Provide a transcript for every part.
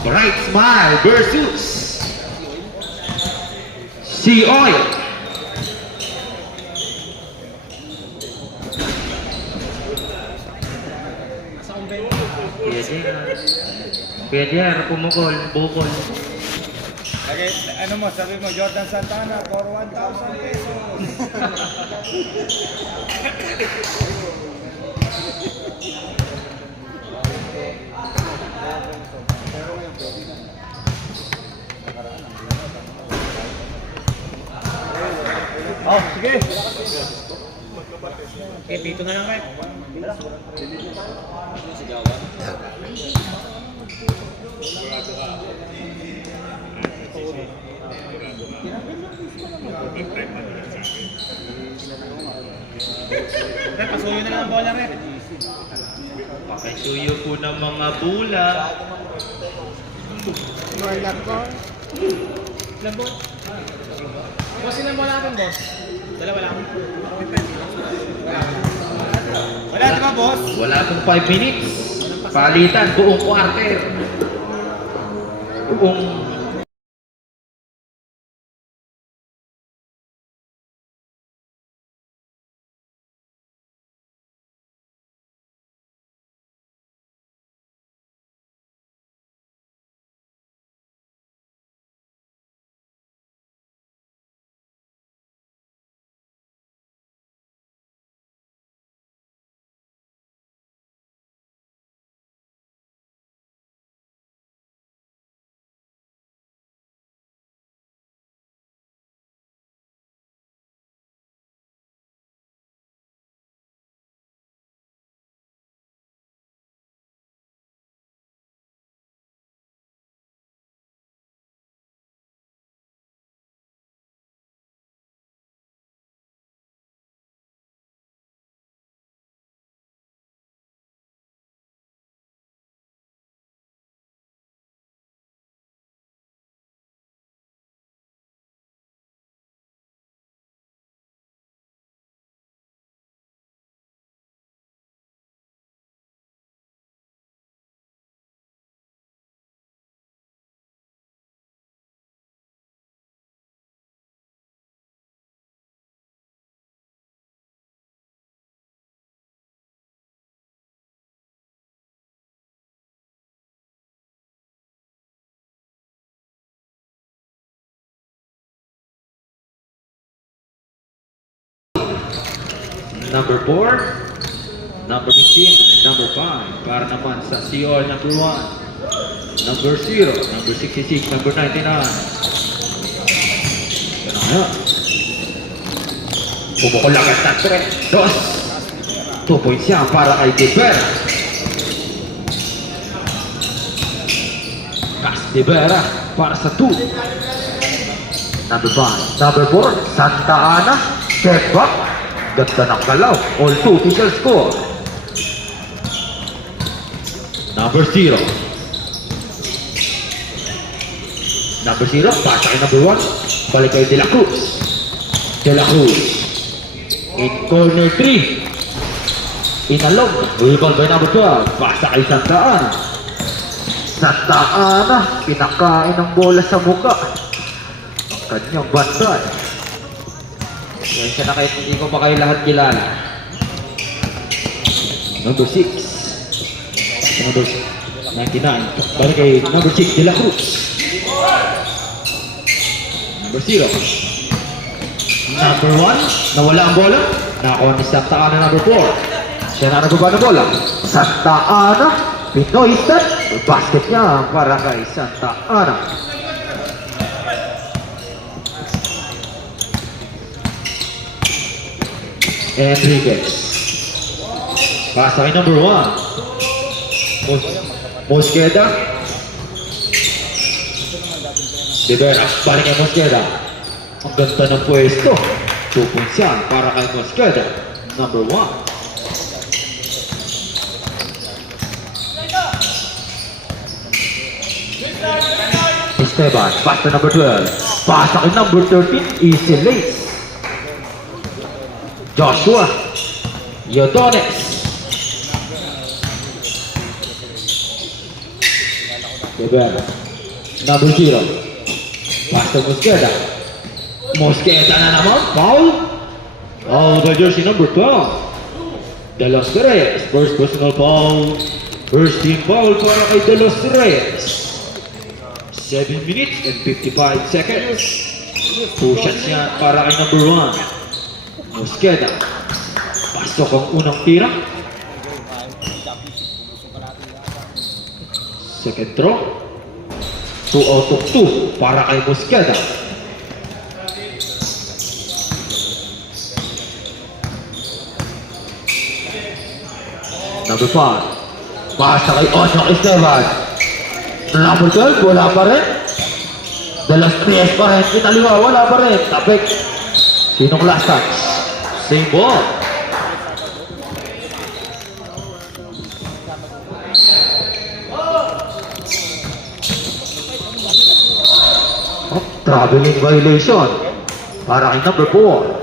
Bright Smile versus Sea Oil. Pierre, pumukol, bukol. Lagi, ano mo, sabi mo, Jordan Santana for 1,000 pesos. Oh, sige. Okay, dito na lang kayo. Pasuyo na lang ang bola rin. Pakisuyo po ng mga bula. Bola ko. Lambot. Boss, ilan bola natin, boss? Dalawa lang. Wala di ba, boss? Wala pong 5 minutes. Palitan, buong quarter. Buong number 4, number 15, number 5. Para naman sa Seoul, number 1, number 0, number 66, number 99. Yan na nga. Pumukol lang at 3, 2. 2 points yan para kay Divera. Cas Divera para sa 2. Number 5, number 4, Santa Ana, step back. Ganda ng galaw. All 2 official score. Number 0. Number 0. Pasa kay number 1. Balik kay De La Cruz. De La Cruz. In corner 3. Inalog. Rebound by number 12. Pasa kay Santa Ana. Santa Ana. Pinakain ng bola sa muka. Kanyang bantay. Kaya na kahit hindi ko pa kayo lahat kilala. Number 6. Number 99. Balik kay number 6, De La Cruz. Number 0. Number 1. Nawala ang bola. Nakakuha ni Santa Ana number 4. Siya na nababa ng bola. Santa Ana. Pinoy step. Basket niya para kay Santa Ana. Enriquez. Pasa kay number 1. Mosqueda. Divera. Balik kay Mosqueda. Ang ganda ng pwesto. 2 points yan para kay Mosqueda. Number 1. Esteban. Pasa number 12. Pasa kay number 13. Easy lace. Joshua Yodones. Weber. Number 0. Pass to Mosqueda. Mosqueda na naman. Foul. Foul by jersey number 12. De Los Reyes. First personal foul. First team foul para kay De Los Reyes. 7 minutes and 55 seconds. 2 shots yan para kay number 1. Mosqueda. Pasok ang unang tira. Second throw. 2 out of 2 para kay Mosqueda. Number 5. Pasa kay Onyok Esteban. Number 12, wala pa rin. De Los Reyes pa rin. Kinaliwa, wala pa rin. Tapik. Sinong last touch? Same ball. Oh, traveling violation. Para kay number 4.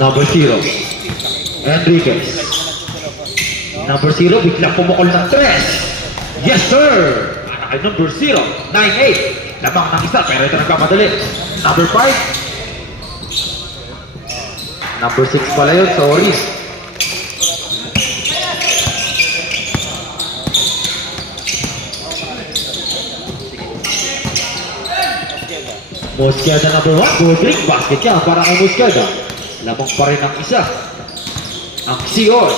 Number 0, Enriquez. Number 0, biglang pumukol ng 3. Yes, sir! Para kay number 0, 9-8. Lamang ng isa, pero ito nagkamadali. Number 5. Number 6 pala yun, sorry. Mosqueda number 1, Godric, basket niya para kay Mosqueda. Lamang pa rin ang isa. Ang Sion.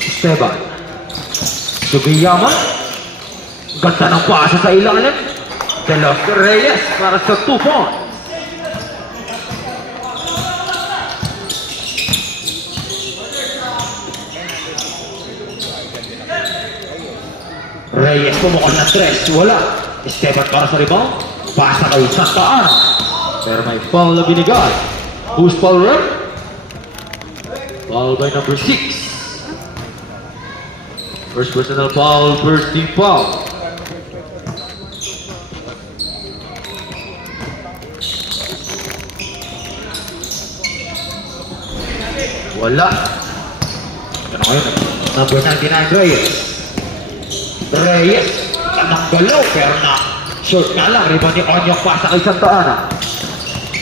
Esteban. Sugiyama. Ganda ng pasa sa ilalim. De Los Reyes para sa 2 points. Reyes pumukol ng 3. Wala. Esteban para sa rebound. Pasa kay Santa Ana. Pero may foul na binigay. Who's foul run? Foul by number 6. First personal foul, first team foul. Wala. Ano ngayon? Number 99, Reyes. Reyes. Tamang galaw, pero na short na lang. Rebound ni Onyok, pasa kay Santa Ana.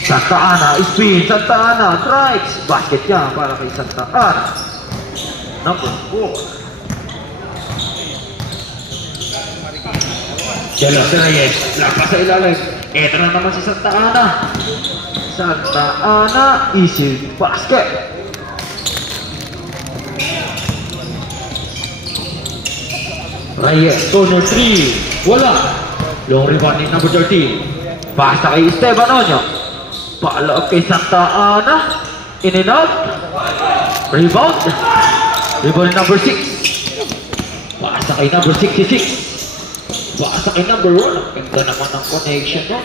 Santa Ana, spin. Santa Ana, strikes. Basket niya para kay Santa Ana. Number 4. De Los Reyes, lapas sa ilalim. Ito na naman si Santa Ana. Santa Ana, easy basket. Reyes, corner 3. Wala. Long rebound ni number 13. Basta kay Esteban Onyok. Paalap kay Santa Ana. In and out. Rebound. Rebound ni number 6. Basta kay number 66. Basta kay number 1. Ang ganda naman ng connection mo.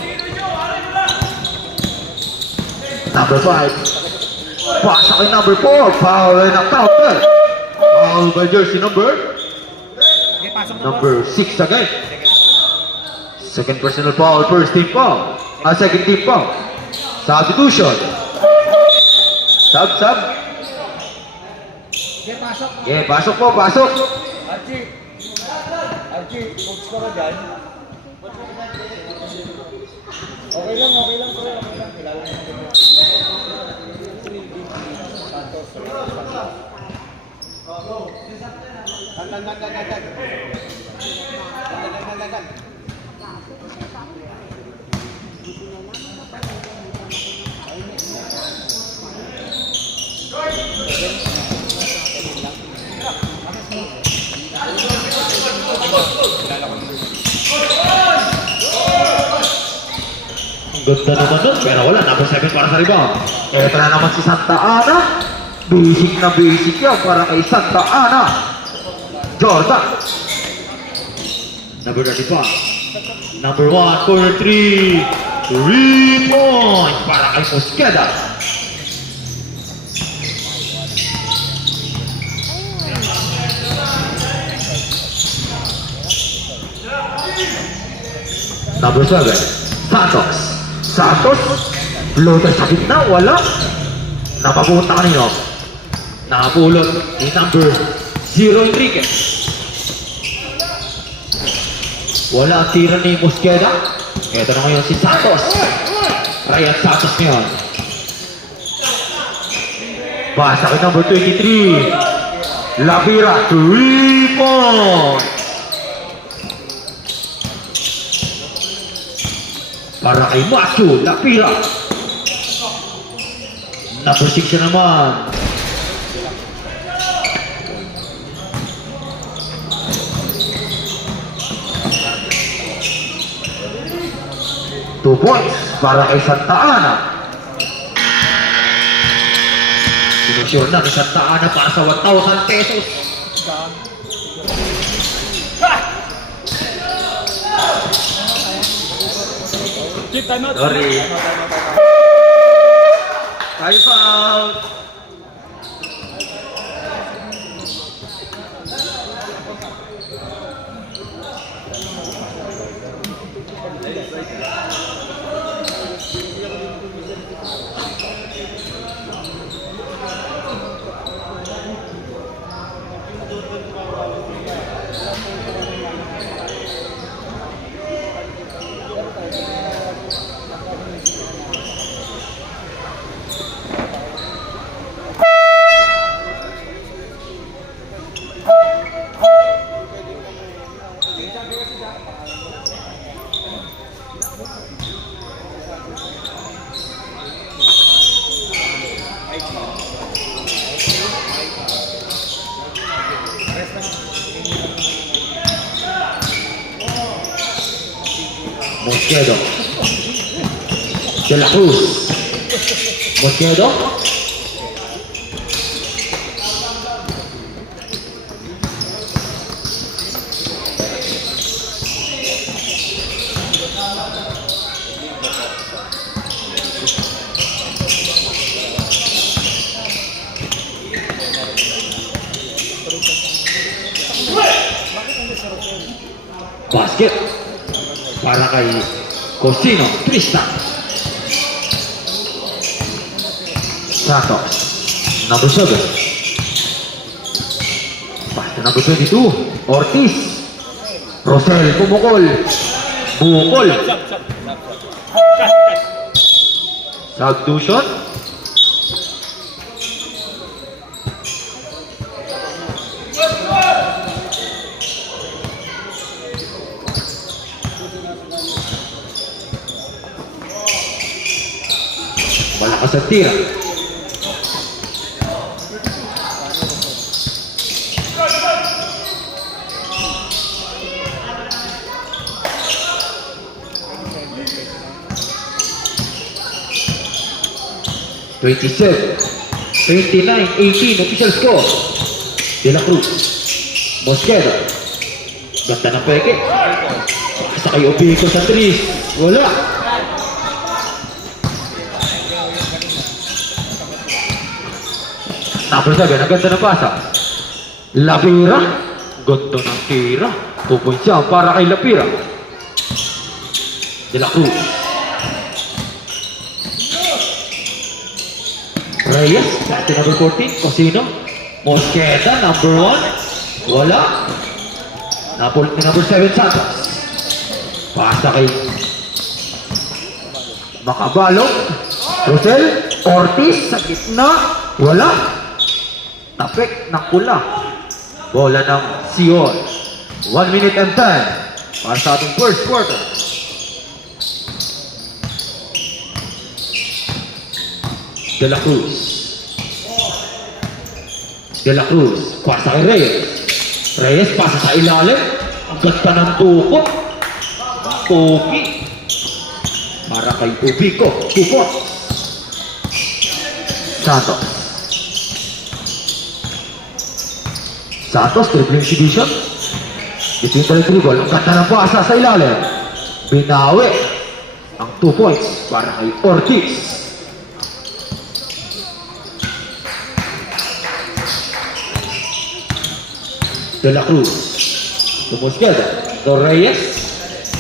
Number 5. Basta kay number 4. Foul ay ng counter. Foul by jersey number 6 again. Second personal foul, first team foul. Second team foul. Substitution. Sub. Okay, pasok po, pasok. Archie, coach ka ba dyan? Okay lang. Kilala mo. Ang ganda naman nun, pero wala. Number 7 para sa rebound. Ito na naman si Santa Ana. Basic yan para kay Santa Ana. Jordan. Number 35. Number 1, corner 3. 3 points para kay Mosqueda. Number 7, Santos. Floater sa gitna, wala. Napapunta kanino. Nakapulot ni number 0 Enriquez. Wala ang tira ni Mosqueda. Ito na ngayon si Santos. Ryan Santos ngayon. Basa kay number 23. Lapira, 3 points. Para kay Macho Lapira. Number 6 na naman. Two points para kay Santa Ana. Sinusure na ni Santa Ana para sa 1,000 pesos. Keep time out. Sorry. Time out. Mosquedo. De la Cruz. Mosquedo. Basket. Para kay Cosino, Tristan. Santos, number 7. Basta number 22, Ortiz. Rosel, pumukol. Bukol. Substitution. Malakas ang tira. (27, 29, 18 official score. De la Cruz. Mosqueda. Ganda ng peke. Sa kayo Pico sa 3. Wala. Number 7, ang ganda ng pasa. Lapira. Ganda ng tira. 2 points siya para kay Lapira. De la Cruz. Reyes, dati number 14. Cosino. Mosqueda, number 1. Wala. Napulit na number 7, Santos. Pasa kay Makabalog. Rosel. Ortiz sa gitna. Wala. Tapik ng pula. Bola ng Sion. 1 minute and 10 para sa ating first quarter. De la Cruz. De la Cruz. Pasa kay Reyes. Reyes pasa sa ilalim. Ang ganda ng tukot. Pogi. Para kay Ubico. 2 points. Santos. Santos, dribbling exhibition. Between the dribble, ang ganda ng pasa sa ilalim. Binawi. Ang 2 points para kay Ortiz. De la Cruz. To Mosqueda. To Reyes.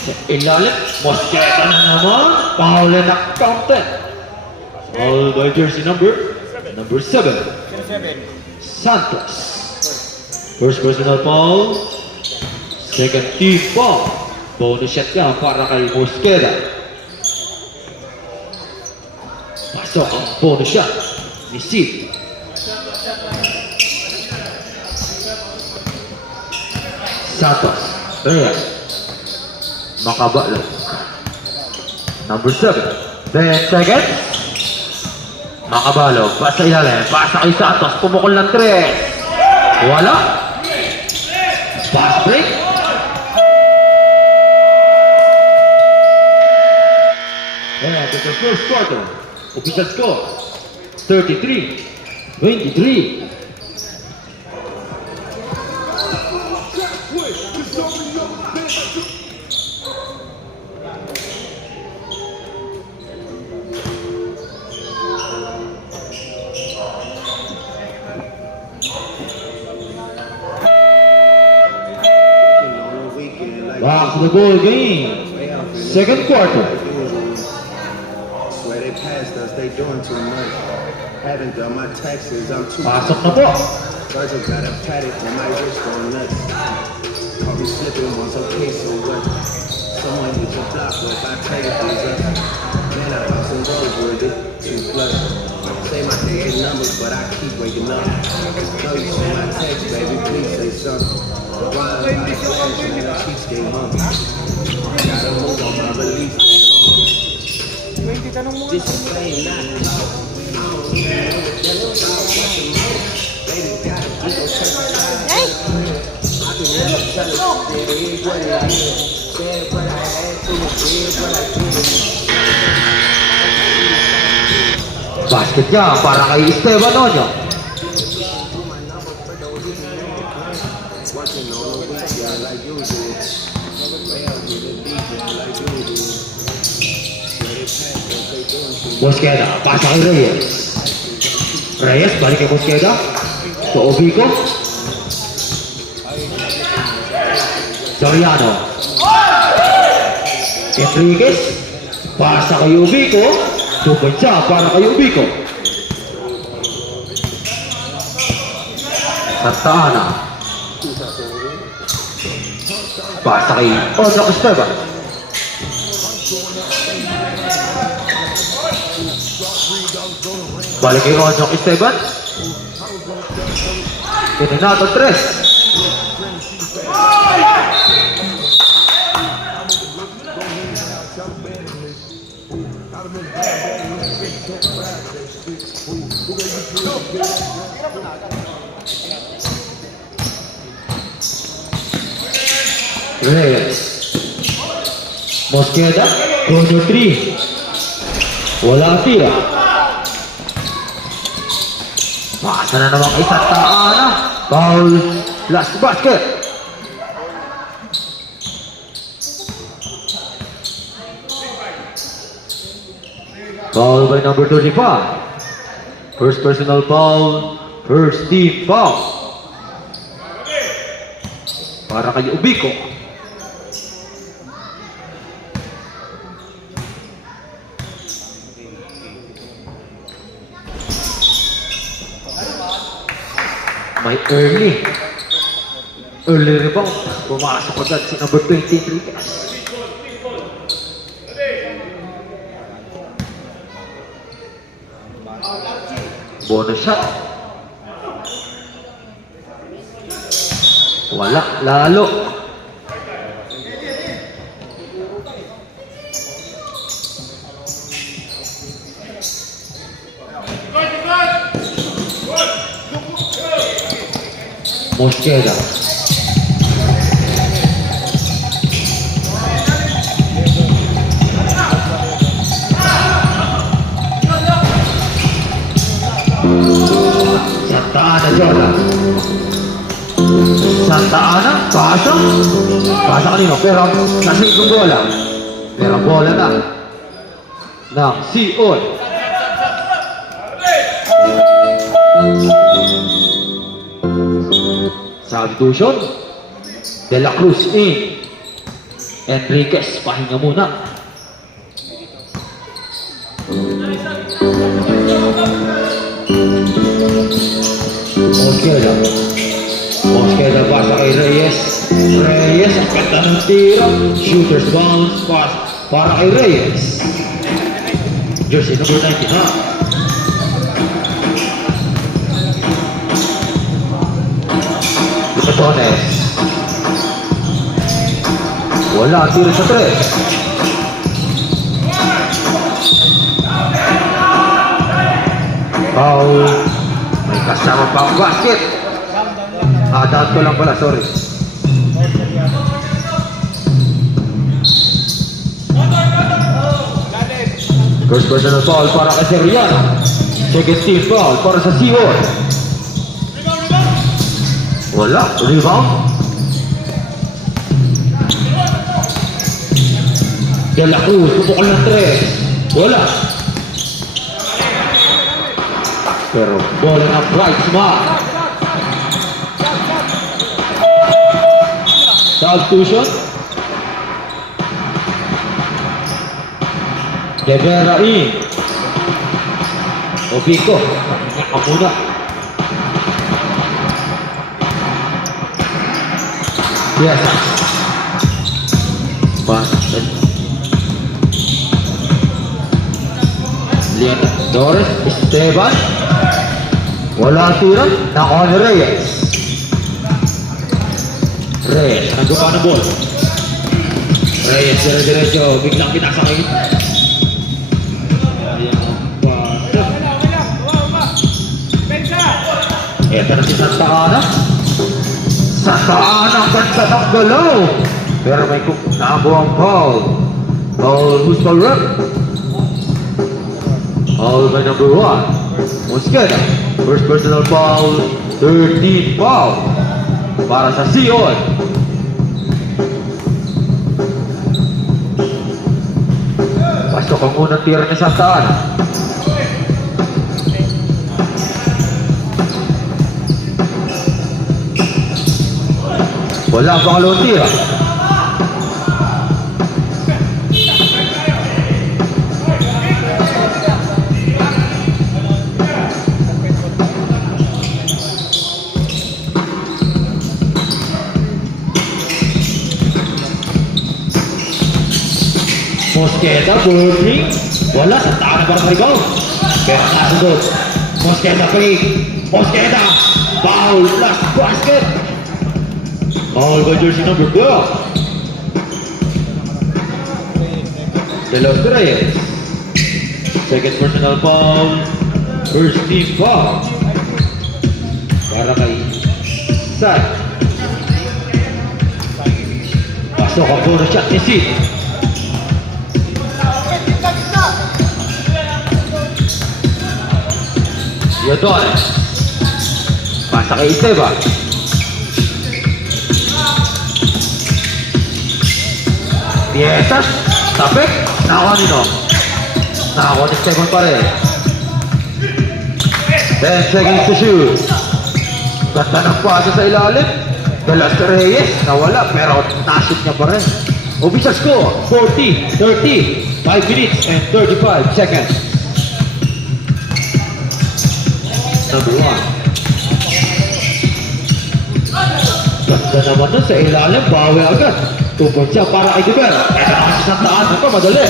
Sa ilalim. Mosqueda na naman. Paula na counted. All by jersey number 7. Sino 7? Santos. First personal foul. Second team foul. Bonus shot niya para kay Mosqueda. Pasok ang bonus shot ni Sid. Santos. Ayan. Makabalo. Number 7. 10 seconds. Makabalo. Pasa ilalim. Pasa kay Santos. Pumukol ng 3. Wala. Pass break. And it's the first quarter. Official score. 33-23. Back to the ball game. Second quarter. Swear they passed us, they doing too much. Haven't done my taxes, I'm too Pasok na po. Virgil got a paddock and my wrist going nuts. Caught me slipping once, okay, so what? Someone hit your block, but if I tell you things up, man, I bought some road with it, 2 plus. Say my daily numbers, but I keep waking up. Know you see my text, baby, please say something. Why am I flashing and the cheapskate hungry? Gotta move on my release day. 20, tanong mo. This is plain not. Baby, gotta get those check it out. I can never tell it, it is what it is. Said what I had to, did what I did. Basket niya para kay Esteban Oño. Working on the weekend like you do. Well, get a weekend like you do. Swear they passed us, they doing too much. Mosqueda, pasa kay Reyes. Reyes, balik kay Mosqueda. To Obico. Soriano. Enriquez. Pasa kay Obico. Tupad siya para kay Obico. Santa Ana. Pasa kay Ozok Esteban. Balik kay Ozok Esteban. Tininato 3. Reyes. Mosqueda, corner 3. Wala tira. Pasa na naman kay Santa Ana. Foul. Last basket. Foul by number 35. First personal foul. First team foul. Para kay Ubico. May early rebound. Pumasok agad si number 23. Bonus shot. Wala, lalo. Mosqueda. Santa Ana Jordan. Santa Ana, pasa. Pasa kanino, pero nasa ikong bola. Pero bola na. Ng Sion. Substitution. De La Cruz in. Enriquez, pahinga muna. Mosqueda. Mosqueda pasa kay Reyes. Reyes, ang ganda ng tira. Shooter's bounce pass para kay Reyes. Jersey number 19, ha? Lumetones. Wala, tira sa 3. Foul. May kasama pa ang basket. Down ko lang pala, sorry. First personal foul para kay Serian. Second team foul para sa Seahawk. Wala, rebound. De La Cruz, pupukol ng 3. Wala. Pero bola ng Bright Smart. Substitution. De Vera in. Obico. Ang muna. Yes. Basket. Torres, Esteban. Wala tira. Nakuha ni Reyes. Reyes, naggupa ng ball. Reyes, dire-diretso. Biglang pinasakay. Ito na si Santa Ana. Santa Ana, ang ganda ng galaw. Pero may nabuang foul. Foul, who's foul rep? Foul by number 1. Mosqueda. First personal foul. 13 foul. Para sa Sion. Pasok ang unang tira ni Santa Ana. Wala ang pangalawang tira. Mosqueda, burning. Wala, sa tahan para sa ikaw. Kaya nakasunod. Mosqueda, fake. Mosqueda. Foul, last basket. Foul by jersey number 12. De Los Reyes. Second personal foul. First team foul. Para kay Sai. Pasok ang bonus shot ni Sid. Yodon. Pasa kay Esteban. Piesas. Tapik. Nakakuha nito. Nakakuha ni Esteban pa rin. 10 seconds to shoot. Ganda ng pasa sa ilalim. De Los Reyes. Nawala pero nasip niya pa rin. Official score. 40, 30. 5 minutes and 35 seconds. Number 1. Ganda naman nun sa ilalim, bawi agad. Tupon siya para kay Duber. Ito na kasi Santa Ana pa, madali.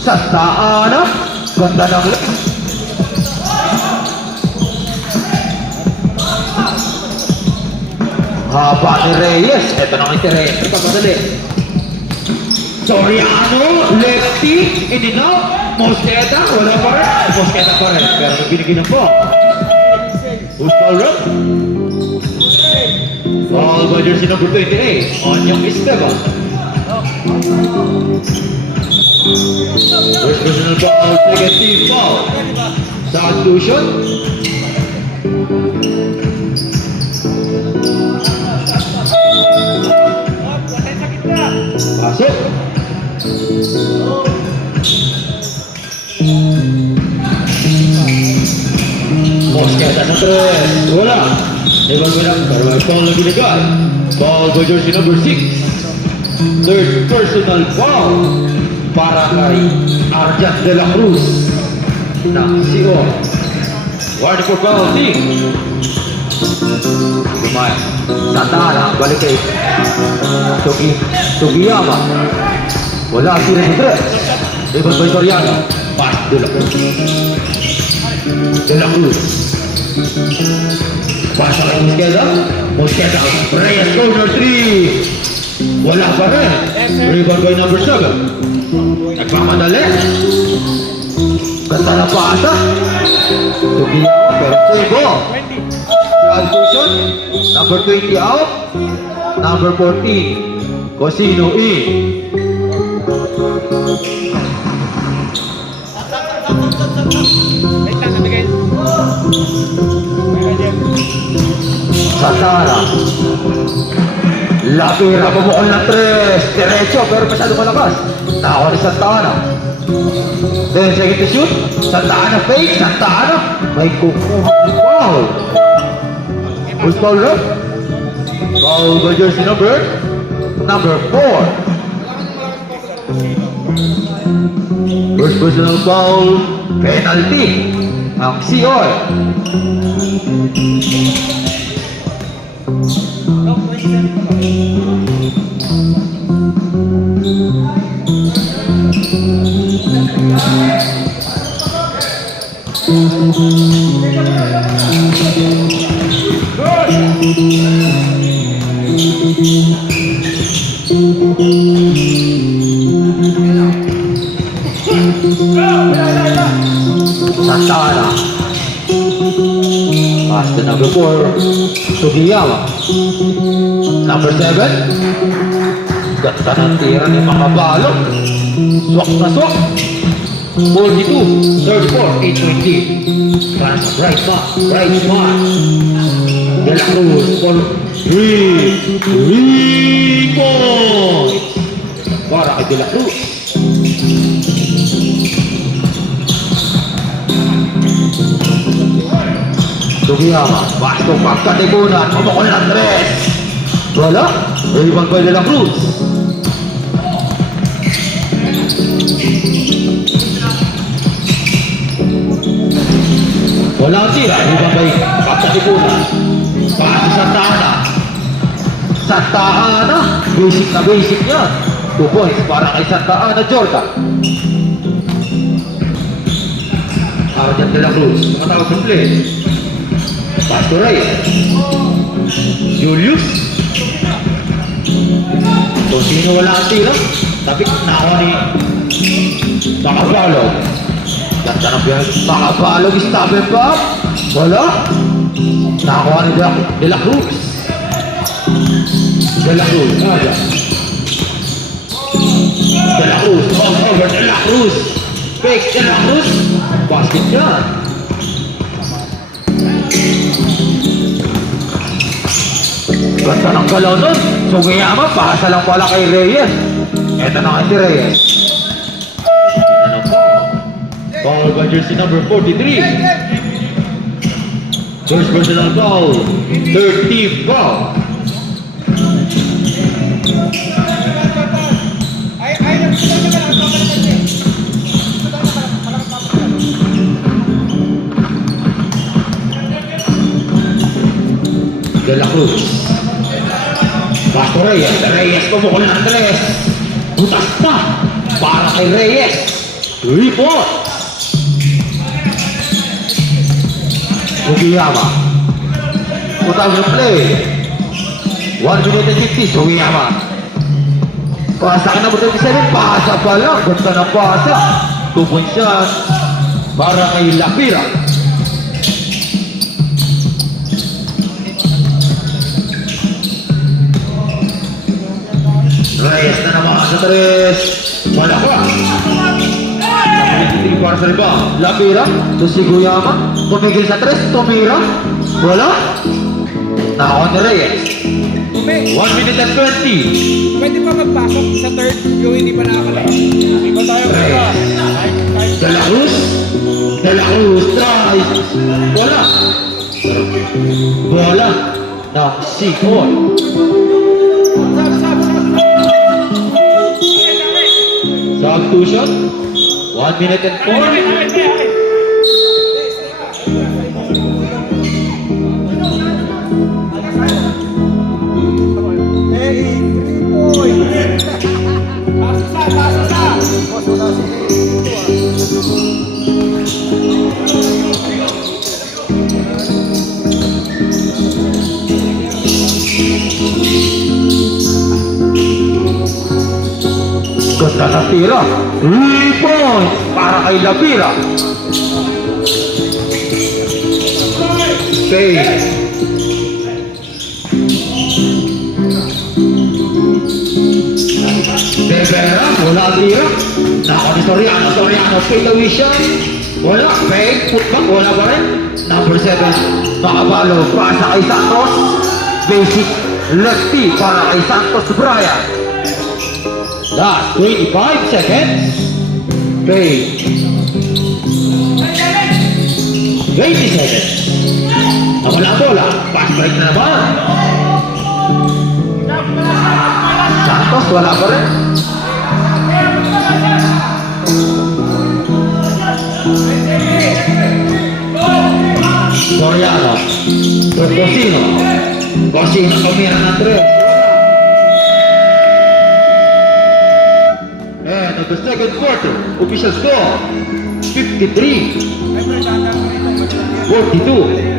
Santa Ana, ganda ng leg. Haba ni Reyes. Ito na kay Reyes, ito madali. Soriano, lefty, in and out. Mosqueda, wala pa rin. Mosqueda pa rin, pero binigyan po. Who's foul rep? Foul by jersey number 28, Onyang Esteban. First personal foul, second team foul. Substitution. Pasok. Mosqueda sa 3. Wala. Ibang bilang, pero may foul na binigay. Foul by jersey number 6. Third personal foul para kay Arjan De La Cruz. ng CO. Warning for penalty. Lumay. Santana, balik kay Sugiyama. Wala sila ni Tres. Rebound by Soriano. Pass De La Cruz. De La Cruz. Pass sa kay Mosqueda. Mosqueda. Reyes corner 3. Wala pa rin. Rebound by number 7. Nagmamadali. Ganda na pasa. Sugiyama. Pero save. Transition. Number 20 out. Number 14. Cosino in. Wait lang, nabigay. Santana. Lapira, bumukol ng 3. Diretso, pero masyado malakas. Nakakuha ni Santana. Then second to shoot. Santana fake. Santana. May kukuha. Foul. Who's foul up? Foul by jersey number 4. First personal foul. Penalty. Ang COI. Santana. Pass to number 4. Sugiyama. Number 7. Ganda ng tira ni Makabalog. Swak na swak. 42. Third four. 820. Pass right back. Right spot. De La Cruz for 3 points. Para kay De La Cruz. Sugiyama, pasok pagkatibunan, pumukol ng 3. Wala, rebound by De La Cruz. Wala ang tira, rebound by pagkatibunan. Pasi Santana. Santana, basic yan. 2 points para kay Santana Jordan. Arjan De La Cruz, matawag ng play. Pass to Reyes. Julius. Cosino wala ang tira. Tapi nakuha ni Makabalog. Ganda ng biyahe. Makabalog, stop and pop. Wala. Nakuha ni De La Cruz. De La Cruz. Aja. De La Cruz. Over De La Cruz. Fake De La Cruz. Basket yan. Ganda ng galaw nun. Sugiyama, pasa lang pala kay Reyes. Eto na kay si Reyes. Ano po? Foul by jersey number 43. First personal foul. 13 foul. De La Cruz. Pasto Reyes. Reyes pumukol ng 3. Butas na. Para kay Reyes. 3 points. Sugiyama. Utang ng play. 1 minute and 50. Sugiyama. Pasa ka na mo 37. Pasa pa lang. Ganda na pasa. 2 points yan. Para kay Lapira. Reyes na naman sa 3. Wala ko. 3 para sa rebound. Lapira. To Sugiyama. Tumigil sa 3. Tumira. Wala. Nakakuha ni Reyes. 1 minute and 20. Pwede pa magpasok sa third yung hindi pa nakakalaya. Ikaw tayo ba? De La Cruz. De La Cruz. Try. Wala. Wala. Na Sikon. Substitution. 1 minute and 4. Sa natira. 3 points para kay Lapira. Okay. Rivera, wala tira. Nako ni Soriano, Soriano, fade away siya. Wala, fake, putback, wala pa rin. Number 7, makabalo para sa kay Santos. Basic lefty para kay Santos Brian. Last 25 seconds. Fade. 20 seconds. Nawala ang bola, pass break na naman. Santos, wala pa rin. Soriano. Bocino. Bocino kamera ng 3. And of the second quarter, official score, 53, Ay, pre, tandaan mo ito. 42.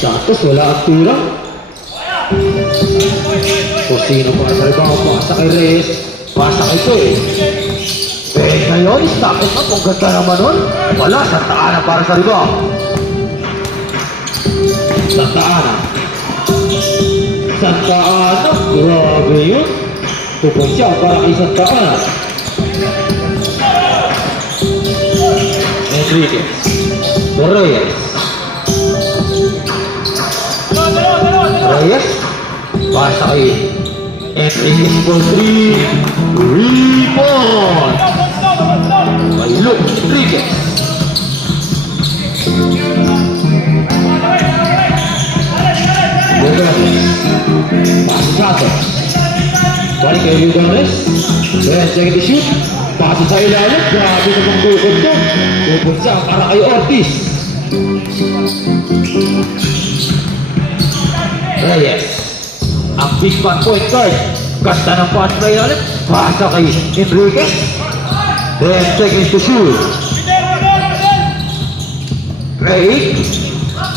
Santos wala ang tira. Cosino para sa rebound, pasa kay Reyes, pasa kay Toy. Ngayon, stop it up, ang ganda naman nun. Wala, Santa Ana para sa rebound. Santa Ana. Santa Ana, grabe yun. Tupon siya para kay Santa Ana. Enriquez. Reyes. Reyes. Pasa kay Enriquez for 3. Rebound. Kay Luke Enriquez. Luganes. Pasa sa ato. Balik kay Luganes. Reyes second to shoot. Pasa sa ilalim. Grabe namang bukod to. Bukod siya para kay Ortiz. Reyes. Ang big man point guard. Gasta ng pass sa ilalim. Pasa kay Enriquez. Then second to shoot. Craig.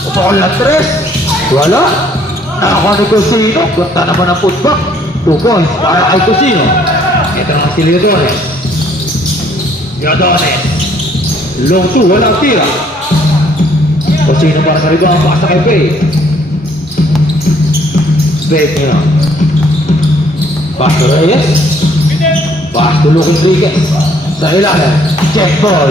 Upakol na 3. Wala. Nakakuha ni Cosino. Gasta naman ang putback. 2 points para kay Cosino. Ito naman si Leodones. Leodones. Long 2. Walang tira. Cosino para sa rebound. Pasa kay Pay. Pay niya. Pass to Reyes. Pass to Luke Enriquez. Sa ilalim. Check ball.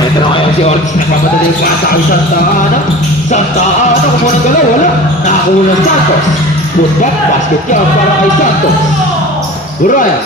Ito na kaya si Ortiz. Nagpapadali yung pasa kay Santa Ana. Santa Ana. Kung mo nagalaw, wala. Nakakuha ng Santos. Putback. Basket count para kay Santos. Durant.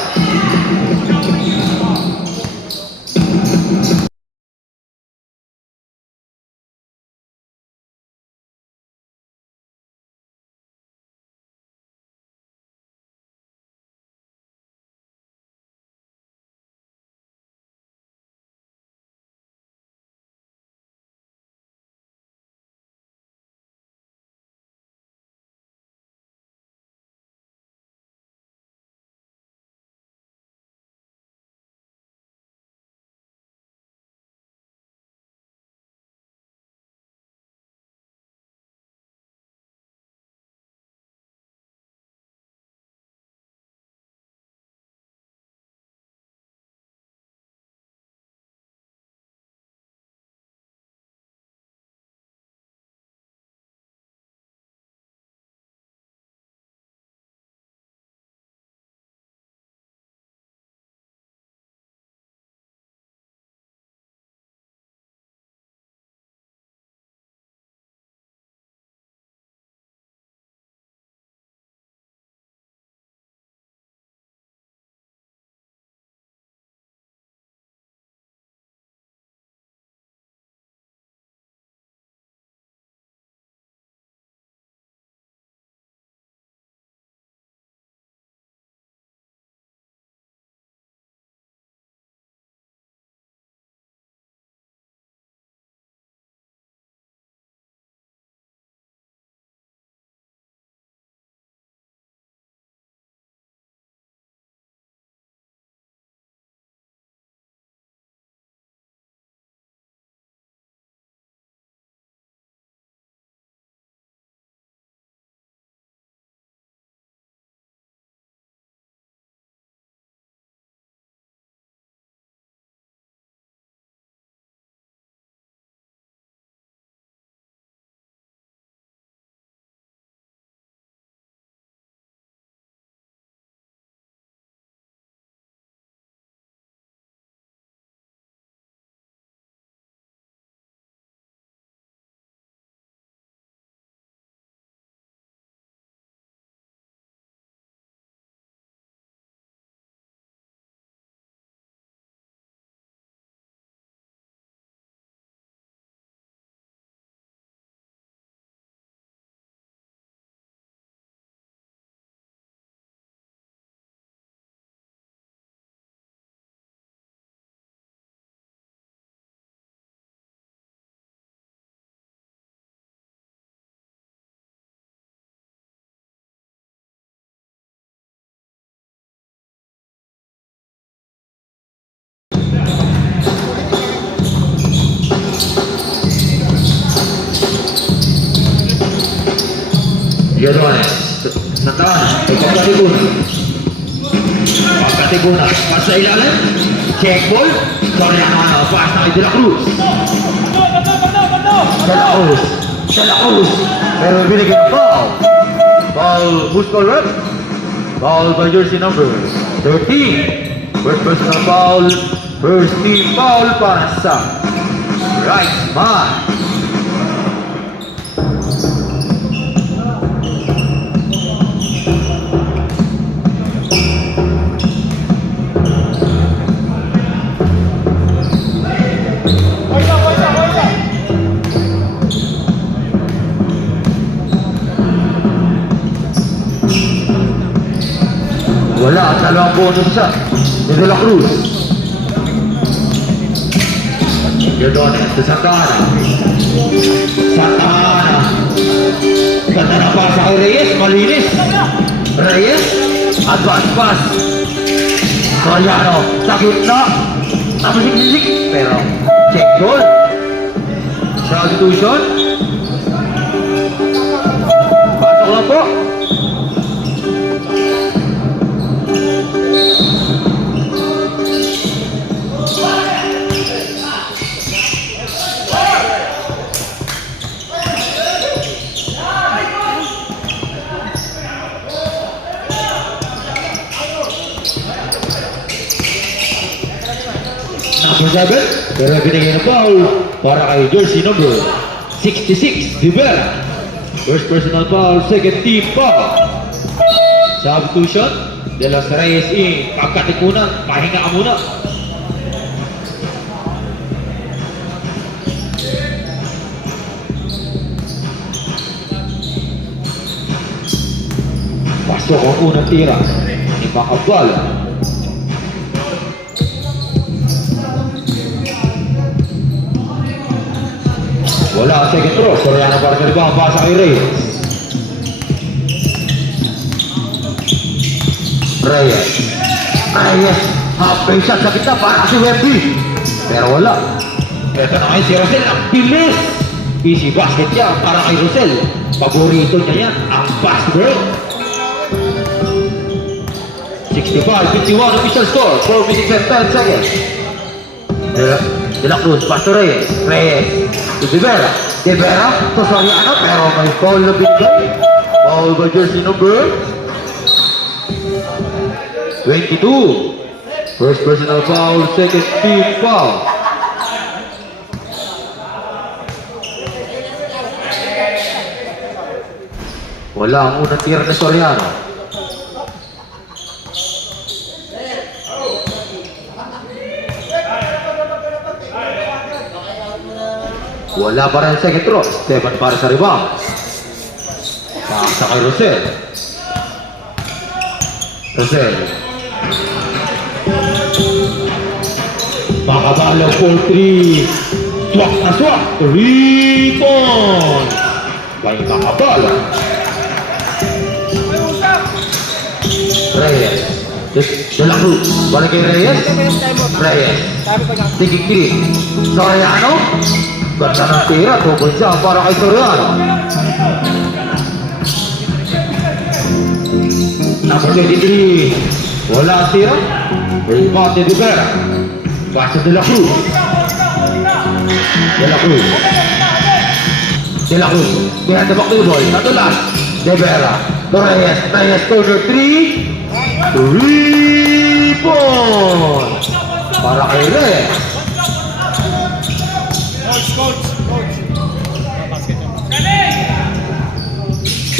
Yodones. Santa Ana. Pagkatikuna. Pagkatikuna. Pas sa ilalim. Check ball. Soriano. Pass na kay De La Cruz. De La Cruz. De La Cruz. Pero binigyan ng foul. Foul. Who's called red? Foul by jersey number 13. First personal foul. First team foul para sa right man. Wala at dalawang bonus sa De La Cruz. Yodones to Santa Ana. Santa Ana. Ganda na pasa kay Reyes. Malinis. Reyes. Advance pass. Soriano. Sa gitna. Namasik-sik. Pero check goal. Substitution. Pasok lang po. Number 7, pero binigyan ng foul para kay jersey number 66, Rivera. First personal foul, second team foul. Substitution, De Los Reyes in. Pagkatikunan, pahinga ka muna. Pasok ang unang tira ni Macabala. Wala ang second throw. Soriano para sa rebound. Pasa kay Reyes. Reyes. Reyes. Half-face shot sa kita para si Wemby. Pero wala. Ito na kayo si Rosel. Ang bilis. Easy basket yan para kay Rosel. Paborito niya yan. Ang fast break. 65-51 official score. 4 minutes and 10 seconds. De La Cruz, pass to Reyes. Reyes. To Rivera. Rivera to Soriano, pero may foul na binigay. Foul by jersey number 22. First personal foul, second team foul. Wala ang unang tira na Soriano. Wala pa rin second throw. Stefan para sa rebound. Paksa kay Rosel. Rosel. Makabalaw 4-3. Swak na swak. 3-point. May makabalaw. Reyes. De La Cruz. Balik kay Reyes. Reyes. Tiging 3. Soriano. Ganda ng tira, 2 points siya para kay Soriano. Number 23, wala ang tira. Rebound ni Rivera. Pass to De La Cruz. De La Cruz. De La Cruz. Behind the back to the ball. Natulas. Rivera. To Reyes. Reyes corner 3. 3-point. Para kay Reyes.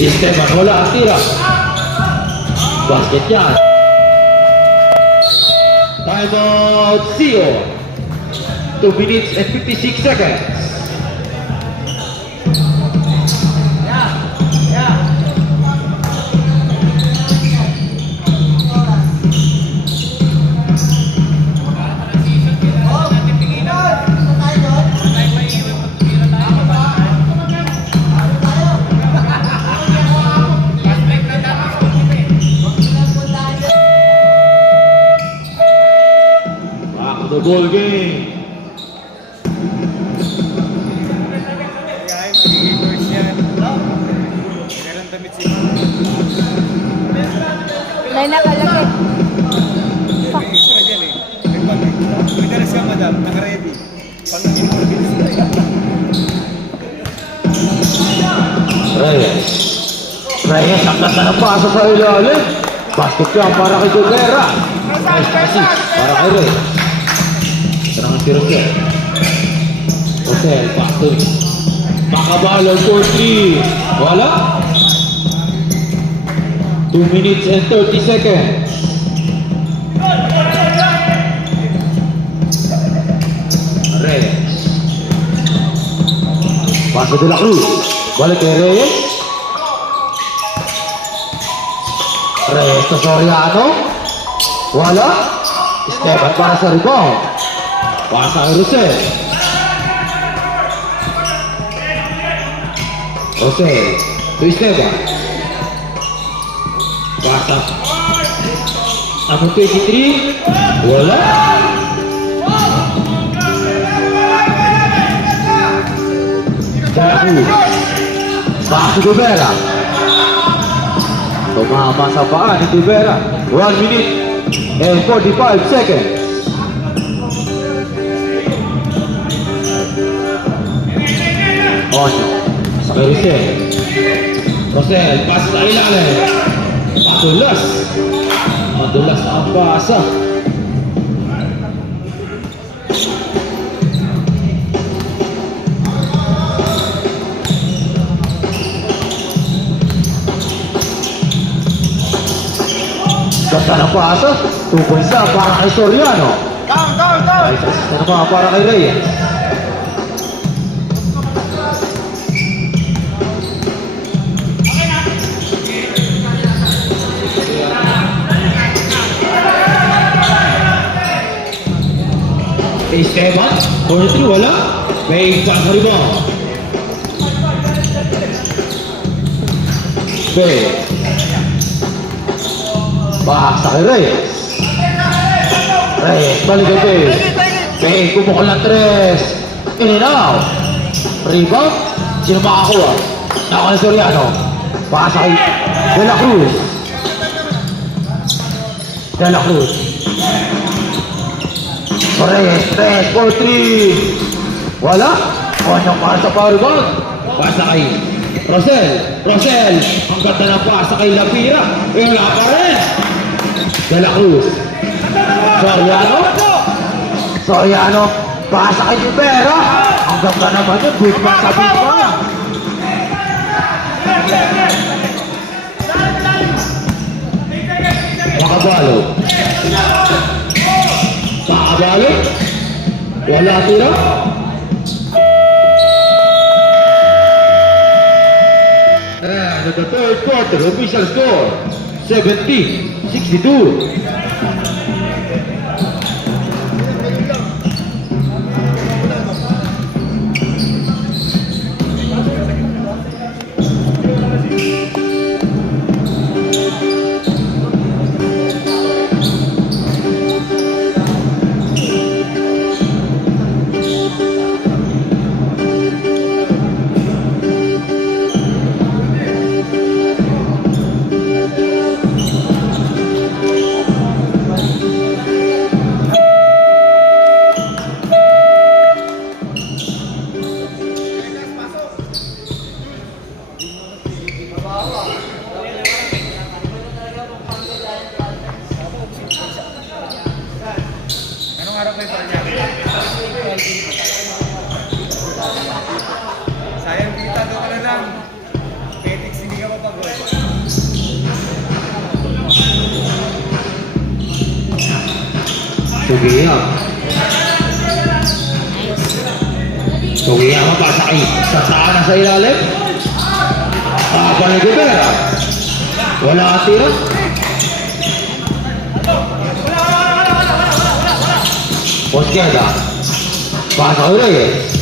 Esteban, wala ang tira. Basket yan. Time out, Sio. 2 minutes and 56 seconds. The ball game. Kaya magiging first yan. Kailan damit si lang, nag-ready. Pag naging Philippines na yan. Reyes. Reyes, ang ganda ng pasa sa ilalim. Basket yan para kay Gobera. Nice assist para kay Reyes. Serang si Rosel. Rosel, pastor. Makabalon for 3. Wala. 2 minutes and 30 seconds. Reyes. Paso de la Cruz. Balik kay Reyes. Reyes to Soriano. Wala. Esteban para sa rebound. Pasa kay Rosel. Rosel to Esteban. Pasa. Number 23. Wala. Cruz. Paso Gobera. Tumama sa paa ni Gobera. 1 minute and 45 seconds. Onyo. Sa kay Rosel. Rosel, pasa sa ilalim. Madulas. Madulas ang pasa. Ganda ng pasa. 2 points na para kay Soriano. Nice assist na naman para kay Reyes. Esteban, 43, wala. May pa sa rebound. Bay. Bahasa kay Reyes. Reyes, balik kay Bay. Bay, kumukul ng 3. In and out. Rebound. Sino makakuha? Nako na Soriano. Bahasa kay De La Cruz. De La Cruz. Reyes, 3 for 3. Wala. Kanyang para sa power rebound. Pasa kay Rosel. Rosel. Ang ganda ng pasa kay Lapira. Wala pa rin. De La Cruz. Soriano. Soriano. Pasa kay Gobera. Ang ganda naman yun. Big man sa big man. Makabalo. Makabalo. Wala tira. And at the third quarter, official score 70-62. Anong araw kayo pa niya? Sayang kita, doon ka na lang. Petix, hindi ka mapagod. Sugiya. Sugiya mapasa kay sa saan sa ilalim. Papa ni Gobera. Wala tira. Posqueda. Pasa kay Reyes.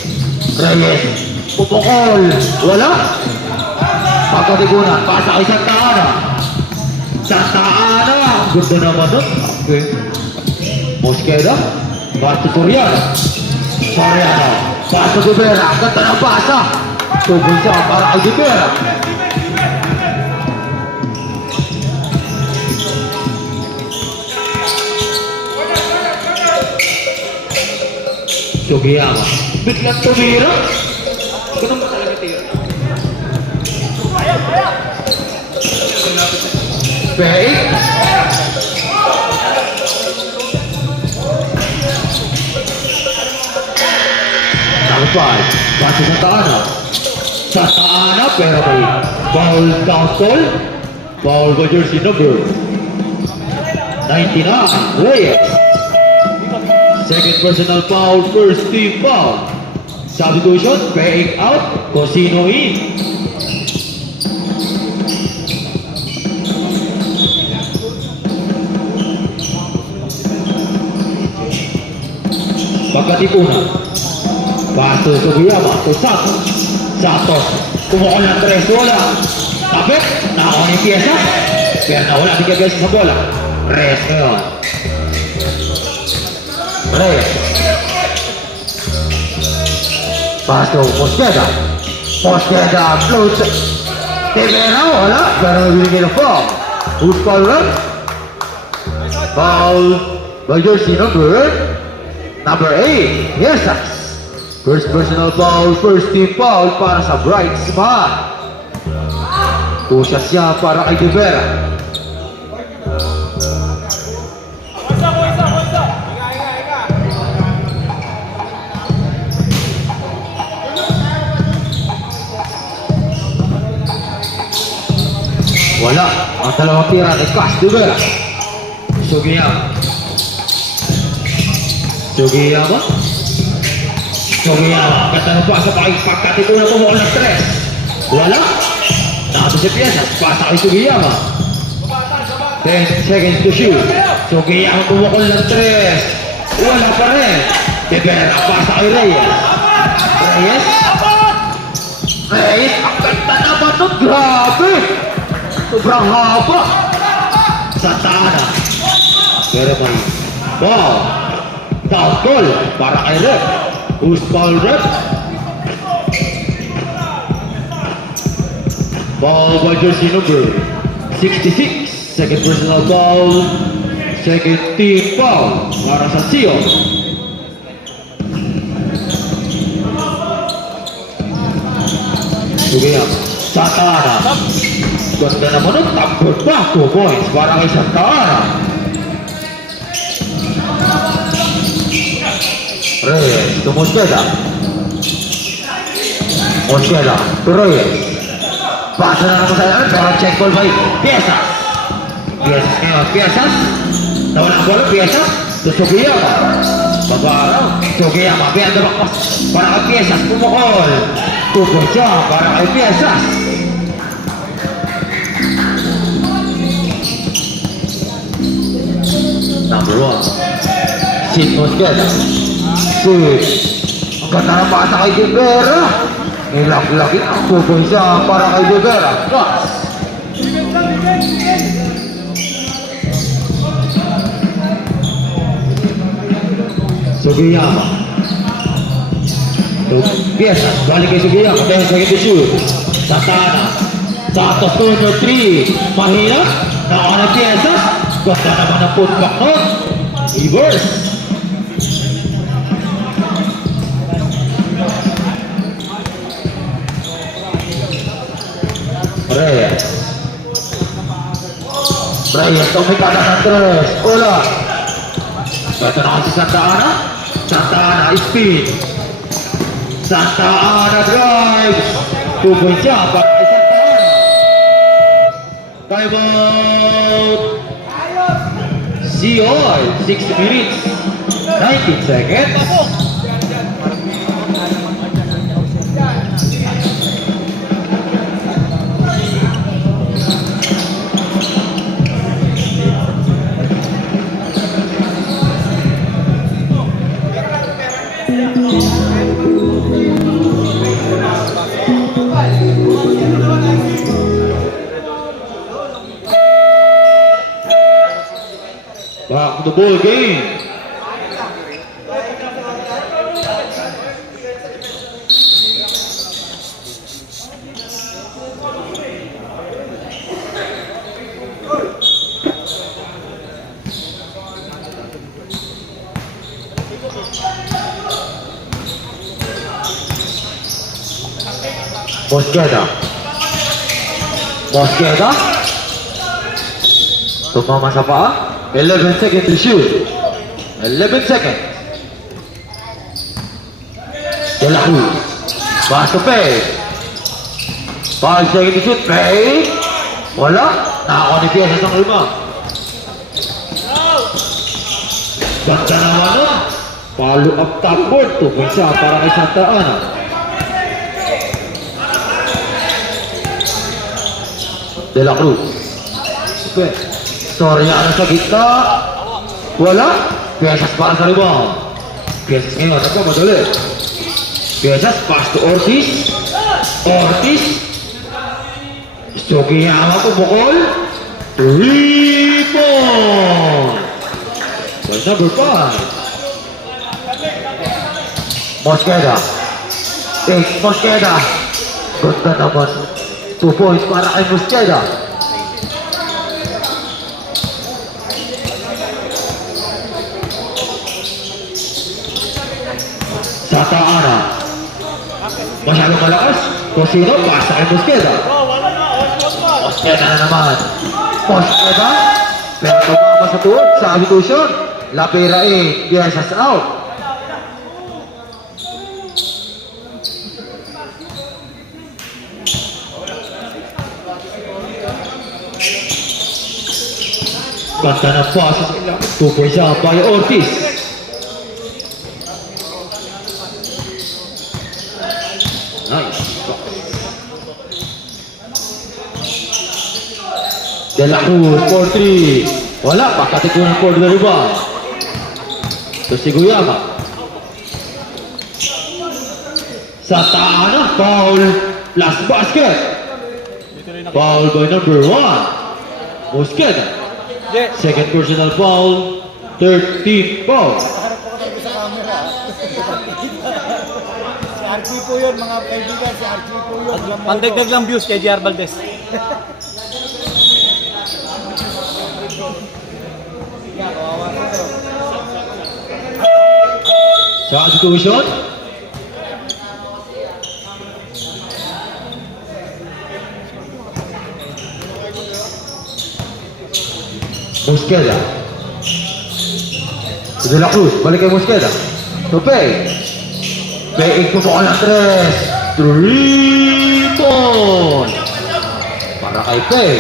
Reyes. Pupukol. Wala. Pagkatigunan. Pasa kay Santa Ana. Santa Ana. Ganda naman nun. Okay. Posqueda. Pasa Soriano. Soriano. Pasa Gobera. Ganda ng pasa. Tubol siya para kay Gobera. Sugiyama. Biglang tumira. Ganun ba talaga tira? Fake. Number 5. Pati sa Taana. Sa Taana pero may foul counsel. Foul by jersey number 99. Reyes. Second personal foul, first team foul. Substitution, fake out, Cosino in. Pagkatipunan. Paso Sugiyama to Santos. Santos, kumukha ng tres, wala. Tapit, nakakuha yung pyesa. Pero nawala di kagaya sa bola. Reyes ngayon. Reyes. Paso, Mosqueda. Mosqueda, floats. Tibera, wala. Pero binigay ng foul. Who's foul run? Foul by jersey number 8. Yes, first personal foul, first team foul para sa Bright Smart. Kusya siya para kay Tibera. Wala. Ang dalawang tira ni Cash Tibera. Sugiyama. Sugiyama. Sugiyama. Ganda na pa sa pagkatikunan mo mukhang ng tres. Wala. Nakato si Piesas. Pasa kay Sugiyama. 10 seconds to shoot. Sugiyama tumukol ng tres. Wala pa rin. Tibera. Pasa kay Reyes. Reyes. Reyes. Ang ganda na ba ito? Grabe. Sobrang haba. Sa Taana. Pero may ball. Down goal para kay Rep. Who's foul Rep? Foul by jersey number 66. Second personal foul. Second team foul para sa Sion. Sugiyama. Sa Taana. Ganda naman ang top court pa. 2 points para kay Santa Ana. Reyes to Mosqueda. Mosqueda to Reyes. Pasa na naman sa pero check ball by Piesas. Piesas ngayon. Piesas. Nawala ang bola. Piesas to Sugiyama. Babaraw. Sugiyama. Biyanda bakpas para kay Piesas. Pumukol. Tukol siya para kay Piesas. Number 1. Sid Mosqueda. Sid. Ang ganda na pasa kay Tibera. Nilak-lakit ang tukol siya para kay Tibera. Pass. Sugiyama. Piesas. Balik kay Sugiyama. 10 seconds to shoot. Sa Taana. Santos corner 3. Mahina. Nakakuha ng Piesas. Ganda naman ang putback nun. Reverse. Reyes. Reyes, tumikada ng tres. Wala. Ito na si Santa Ana. Santa Ana, spin. Santa Ana drives. 2 points siya para kay Santa Ana. Time out. Sion, 6 minutes, 19 seconds. Back to the ball game. Mosqueda. Mosqueda. Tumama sa paa. 11 seconds to shoot. 11 seconds. De La Cruz. Pass to Pay. 5 seconds to shoot. Pay. Wala. Nakakuha ni Piesas ang rebound. Ganda naman nun. Follow up top board. 2 points para kay Santa Ana. De La Cruz. Okay. Soriano sa gitna. Wala. Piesas para sa rebound. Piesas ngayon. Nagkamadali. Piesas. Pass to Ortiz. Ortiz. Sugiyama po bukol. 3 points. Point number 5. Mosqueda. 8 Mosqueda. Ganda naman. 2 points para kay Mosqueda. Santa Ana. Masyadong malakas. Cosino, pasa kay Mosqueda. Mosqueda na naman. Mosqueda. Pero tumama sa tuod. Sa habituation. Lapira in. Piesas out. Ganda na pasa sa ilang. 2 points by Ortiz. Nice. De La Cruz for 3. Wala, pakatikunan for the rebound. Ito si Guyama. Santa Ana, foul. Last basket. Foul by number 1. Mosqueda. Second personal foul. 13 foul. Harap ko talaga sa camera. Si Archie po yun, mga kaibigan. Si Archie po yun. Pandagdag lang views kay JR Valdez. Sa situation. Mosqueda. De La Cruz, balik kay Mosqueda. To Pay. Pay pumukol ng 3. 3 points. Para kay Pay.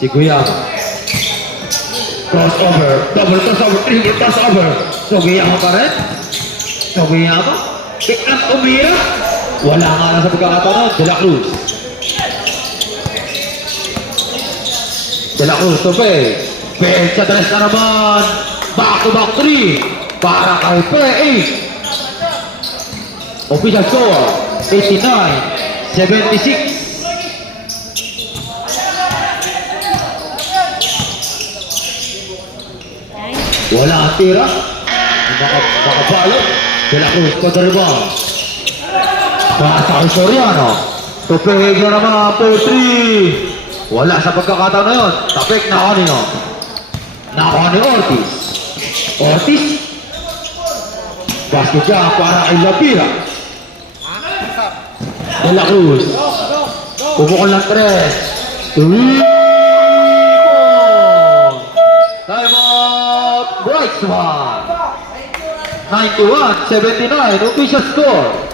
Si Guyama. Crossover. Double crossover. Triple crossover. So Guyama pa rin. So Guyama. Pick up Umira. Wala nga lang sa pagkakataon. De La Cruz. De La Cruz to Pay. Pay sa tres na naman. Back to back 3. Para kay Pay. 8. Official score. 89-76. Wala ang tira. Makapalo. De La Cruz pa rebound. Pasa kay Soriano. Tupig na naman po 3. Wala sa pagkakataon na yun. Tapik na kanino. Nakuha ni Ortiz. Ortiz. Basket siya para kay Lapira. De La Cruz. Pumukol ng 3. 3. Time out. Bright one. 91-79. Official score.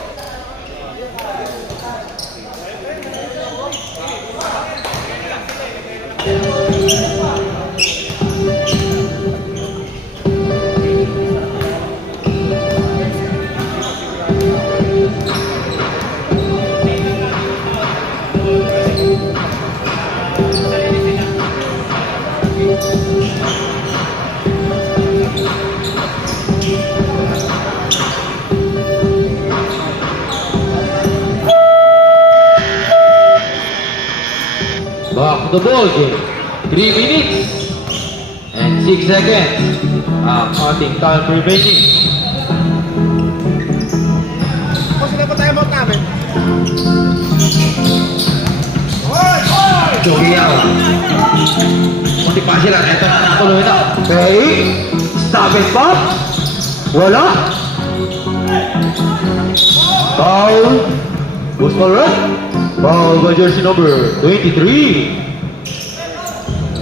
Back to the ball game. 3 minutes and 6 seconds ang ating time remaining. Kung sila pa tayo mga namin. Jogiao. Muntik pa sila. Ito na natuloy na. Okay. Stop it, Bob. Wala. Foul. Who's foul, right? Foul by jersey number 23.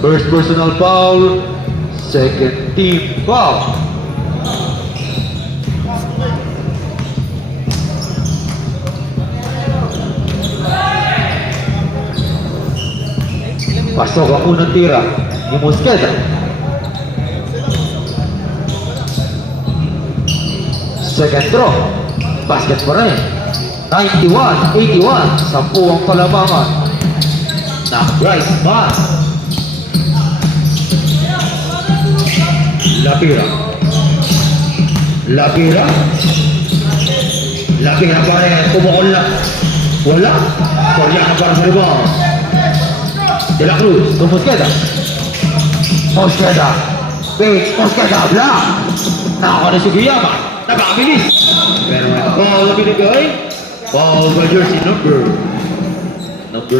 First personal foul. Second team foul. Pasok ang unang tira ni Mosqueda. Second throw. Basket pa rin. 91-81. 10 ang palamangan. Na-right pass. Lapira. Lapira. Lapira pa rin. Pumakol na. Wala. Koryana para sa rebound. De la Cruz con Mosqueda. Mosqueda. Bates. Mosqueda. Black. Nakaka na si Guillama. Nakabilis. Pero may ball na binigay. Ball by jersey number 6.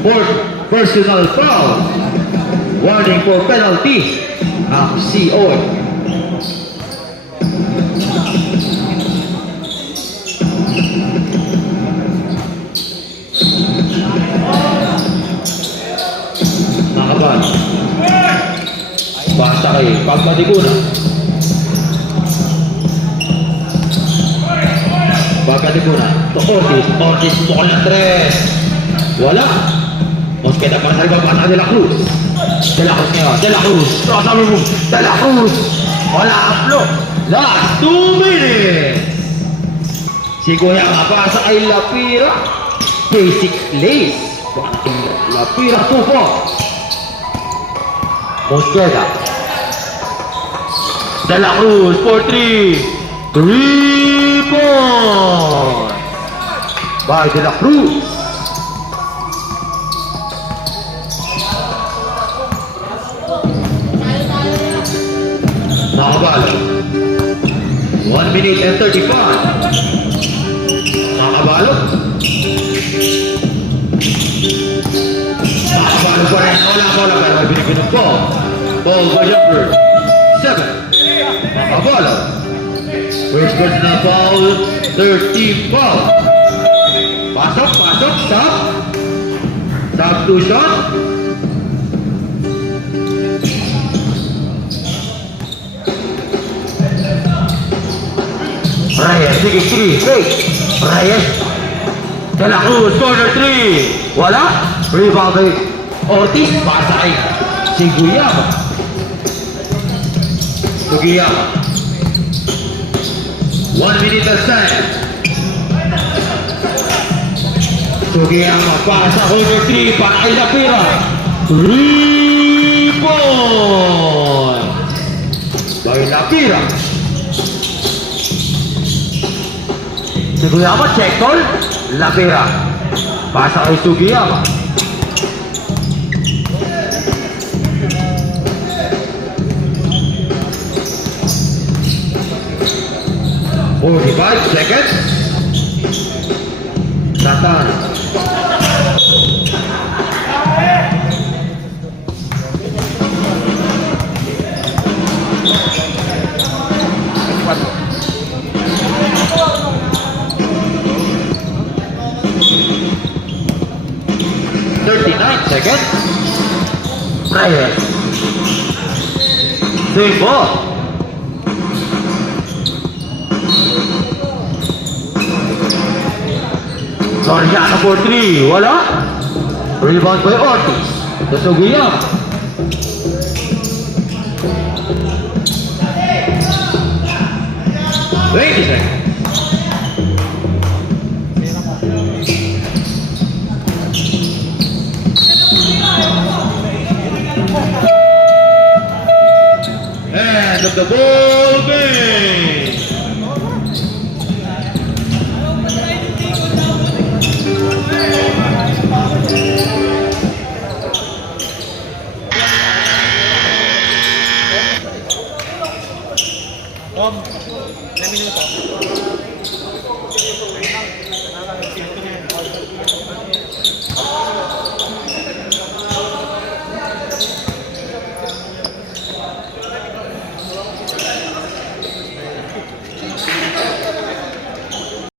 Fourth personal foul. Warning for penalty. Ang CO. Nakabal. Basta kay Pagkatikuna. Pagkatikuna. To Ortiz. Ortiz mukha ng 3. Wala. Mosqueda para sa ibang bata. De la Cruz. De la Cruz ngayon. De la Cruz. Sabi mo. De la Cruz. Wala ang flow. Last 2 minutes. Si Guayama para sa kay Lapira. Basic lace. Lapira 2-4. Mosqueda. De la Cruz for 3. 3-point. By De la Cruz. Nakabal. 1 minute and 35. Nakabalo. Nakabalo pa rin. Wala bola pero binibinong ball. Ball by number 7. Nakabalo. First personal foul. Third team foul. Pasok, pasok, stop. Substitution. Reyes, sige, 3, fake. Reyes. De la Cruz, corner 3. Wala. Rebound by Ortiz. Pasay. Si Guillama. Guillama. 1 minute and 10. Guillama pasa corner 3 para kay Lapira. 3 points. By Lapira. Sugiyama, check call. Lapira. Pasa kay Sugiyama. Seconds. Santana. Seconds. Reyes. Same ball. Soriano for 3. Wala. Rebound by Ortiz. Sugiyama. Wait a second. End of the ball game. Ilang minuto?